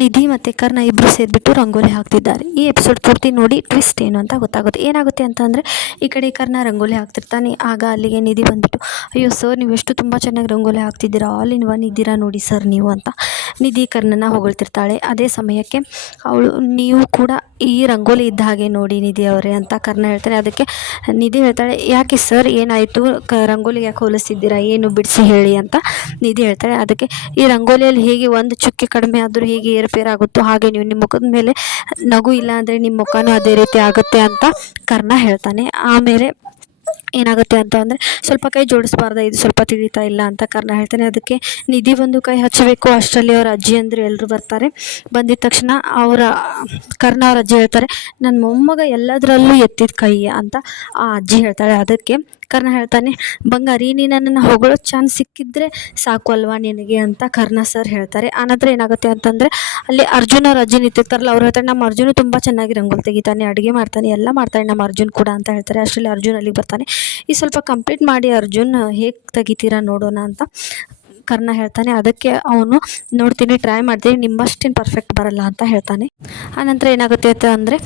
ನಿಧಿ ಮತ್ತು ಕರ್ಣ ಇಬ್ಬರು ಸೇರಿಬಿಟ್ಟು ರಂಗೋಲಿ ಹಾಕ್ತಿದ್ದಾರೆ. ಈ ಎಪಿಸೋಡ್ ಪೂರ್ತಿ ನೋಡಿ ಟ್ವಿಸ್ಟ್ ಏನು ಅಂತ ಗೊತ್ತಾಗುತ್ತೆ. ಏನಾಗುತ್ತೆ ಅಂತ ಅಂದರೆ, ಈ ಕಡೆ ಕರ್ಣ ರಂಗೋಲಿ ಹಾಕ್ತಿರ್ತಾನೆ. ಆಗ ಅಲ್ಲಿಗೆ ನಿಧಿ ಬಂದುಬಿಟ್ಟು, ಅಯ್ಯೋ ಸರ್, ನೀವು ಎಷ್ಟು ತುಂಬ ಚೆನ್ನಾಗಿ ರಂಗೋಲಿ ಹಾಕ್ತಿದ್ದೀರಾ, ಆಲ್ ಇನ್ ಒನ್ ಇದ್ದೀರಾ ನೋಡಿ ಸರ್ ನೀವು ಅಂತ ನಿಧಿ ಕರ್ಣನ ಹೊಗಳ್ತಿರ್ತಾಳೆ. ಅದೇ ಸಮಯಕ್ಕೆ ಅವಳು, ನೀವು ಕೂಡ ಈ ರಂಗೋಲಿ ಇದ್ದ ಹಾಗೆ ನೋಡಿ ನಿಧಿ ಅವರೇ ಅಂತ ಕರ್ಣ ಹೇಳ್ತಾನೆ. ಅದಕ್ಕೆ ನಿಧಿ ಹೇಳ್ತಾಳೆ, ಯಾಕೆ ಸರ್ ಏನಾಯಿತು, ರಂಗೋಲಿ ಯಾಕೆ ಹೋಲಿಸ್ತಿದ್ದೀರಾ, ಏನು ಬಿಡಿಸಿ ಹೇಳಿ ಅಂತ ನಿಧಿ ಹೇಳ್ತಾಳೆ. ಅದಕ್ಕೆ, ಈ ರಂಗೋಲಿಯಲ್ಲಿ ಹೇಗೆ ಒಂದು ಚುಕ್ಕೆ ಕಡಿಮೆ ಆದರೂ ಹೇಗೆ ಏರುಪೇರಾಗುತ್ತೋ ಹಾಗೆ ನೀವು ನಿಮ್ಮ ಮುಖದ ಮೇಲೆ ನಗು ಇಲ್ಲ ಅಂದರೆ ನಿಮ್ಮ ಮುಖನೂ ಅದೇ ರೀತಿ ಆಗುತ್ತೆ ಅಂತ ಕರ್ಣ ಹೇಳ್ತಾನೆ. ಆಮೇಲೆ ಏನಾಗುತ್ತೆ ಅಂತ ಅಂದರೆ, ಸ್ವಲ್ಪ ಕೈ ಜೋಡಿಸ್ಬಾರ್ದ, ಇದು ಸ್ವಲ್ಪ ತಿಳಿತಾ ಇಲ್ಲ ಅಂತ ಕರ್ಣ ಹೇಳ್ತಾನೆ. ಅದಕ್ಕೆ ನಿಧಿ ಒಂದು ಕೈ ಹಚ್ಚಬೇಕು, ಅಷ್ಟರಲ್ಲಿ ಅವ್ರ ಅಜ್ಜಿ ಅಂದರು ಎಲ್ಲರೂ ಬರ್ತಾರೆ. ಬಂದಿದ ತಕ್ಷಣ ಕರ್ಣ ಅವ್ರ ಅಜ್ಜಿ ಹೇಳ್ತಾರೆ, ನನ್ನ ಮೊಮ್ಮಗ ಎಲ್ಲದರಲ್ಲೂ ಎತ್ತಿದ ಕೈ ಅಂತ ಆ ಅಜ್ಜಿ ಹೇಳ್ತಾಳೆ. ಅದಕ್ಕೆ ಕರ್ಣ ಹೇಳ್ತಾನೆ, ಬಂಗಾರಿ, ನೀನು ನನ್ನನ್ನು ಹೊಗಳೋ ಚಾನ್ಸ್ ಸಿಕ್ಕಿದ್ರೆ ಸಾಕು ಅಲ್ವಾ ನಿನಗೆ ಅಂತ ಕರ್ಣ ಸರ್ ಹೇಳ್ತಾರೆ. ಆನಂತರ ಏನಾಗುತ್ತೆ ಅಂತಂದರೆ, ಅಲ್ಲಿ ಅರ್ಜುನ್ ಅವ್ರ ಅಜ್ಜಿ ನಿಂತಿರ್ತಾರಲ್ಲ, ಅವ್ರು ಹೇಳ್ತಾರೆ, ನಮ್ಮ ಅರ್ಜುನು ತುಂಬ ಚೆನ್ನಾಗಿ ರಂಗೋಲಿ ತೆಗಿತಾನೆ, ಅಡುಗೆ ಮಾಡ್ತಾನೆ, ಎಲ್ಲ ಮಾಡ್ತಾನೆ ನಮ್ಮ ಅರ್ಜುನ್ ಕೂಡ ಅಂತ ಹೇಳ್ತಾರೆ. ಅಷ್ಟರಲ್ಲಿ ಅರ್ಜುನ್ ಅಲ್ಲಿಗೆ ಬರ್ತಾನೆ. ಈ ಸ್ವಲ್ಪ ಕಂಪ್ಲೀಟ್ ಮಾಡಿ ಅರ್ಜುನ್, ಹೇಗೆ ತೆಗಿತೀರಾ ನೋಡೋಣ ಅಂತ ಕರ್ಣ ಹೇಳ್ತಾನೆ. ಅದಕ್ಕೆ ಅವನು, ನೋಡ್ತೀನಿ, ಟ್ರೈ ಮಾಡ್ತೀನಿ, ನಿಮ್ಮಷ್ಟೇನು ಪರ್ಫೆಕ್ಟ್ ಬರಲ್ಲ ಅಂತ ಹೇಳ್ತಾನೆ. ಆನಂತರ ಏನಾಗುತ್ತೆ ಅಂತ ಅಂದರೆ,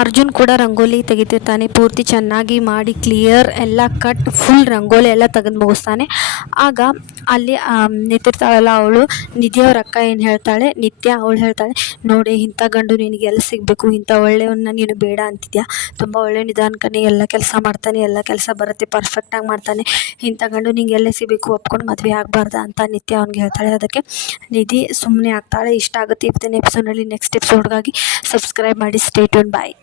ಅರ್ಜುನ್ ಕೂಡ ರಂಗೋಲಿ ತೆಗಿತಿರ್ತಾನೆ. ಪೂರ್ತಿ ಚೆನ್ನಾಗಿ ಮಾಡಿ ಕ್ಲಿಯರ್ ಎಲ್ಲ ಕಟ್ ಫುಲ್ ರಂಗೋಲಿ ಎಲ್ಲ ತೆಗೆದು ಮುಗಿಸ್ತಾನೆ. ಆಗ ಅಲ್ಲಿ ನಿಂತಿರ್ತಾಳಲ್ಲ ಅವಳು, ನಿಧಿಯವ್ರ ಅಕ್ಕ ಏನು ಹೇಳ್ತಾಳೆ, ನಿತ್ಯ, ಅವಳು ಹೇಳ್ತಾಳೆ, ನೋಡಿ ಇಂಥ ಗಂಡು ನಿನಗೆ ಎಲ್ಲಿ ಸಿಗಬೇಕು, ಇಂಥ ಒಳ್ಳೆಯವನ್ನ ನೀನು ಬೇಡ ಅಂತಿದ್ಯಾ, ತುಂಬ ಒಳ್ಳೆ ನಿಧಾನಕ್ಕನೇ ಎಲ್ಲ ಕೆಲಸ ಮಾಡ್ತಾನೆ, ಎಲ್ಲ ಕೆಲಸ ಬರುತ್ತೆ, ಪರ್ಫೆಕ್ಟಾಗಿ ಮಾಡ್ತಾನೆ, ಇಂಥ ಗಂಡು ನಿಂಗೆ ಎಲ್ಲೇ ಸಿಗಬೇಕು, ಒಪ್ಕೊಂಡು ಮದುವೆ ಆಗಬಾರ್ದ ಅಂತ ನಿತ್ಯ ಅವ್ನಿಗೆ ಹೇಳ್ತಾಳೆ. ಅದಕ್ಕೆ ನಿಧಿ ಸುಮ್ಮನೆ ಆಗ್ತಾಳೆ. ಇಷ್ಟ ಆಗುತ್ತೆ ಇವತ್ತಿನ ಎಪಿಸೋಡ್ನಲ್ಲಿ. ನೆಕ್ಸ್ಟ್ ಎಪಿಸೋಡ್ಗಾಗಿ ಸಬ್ಸ್ಕ್ರೈಬ್ ಮಾಡಿ. Stay tune. ಬಾಯ್.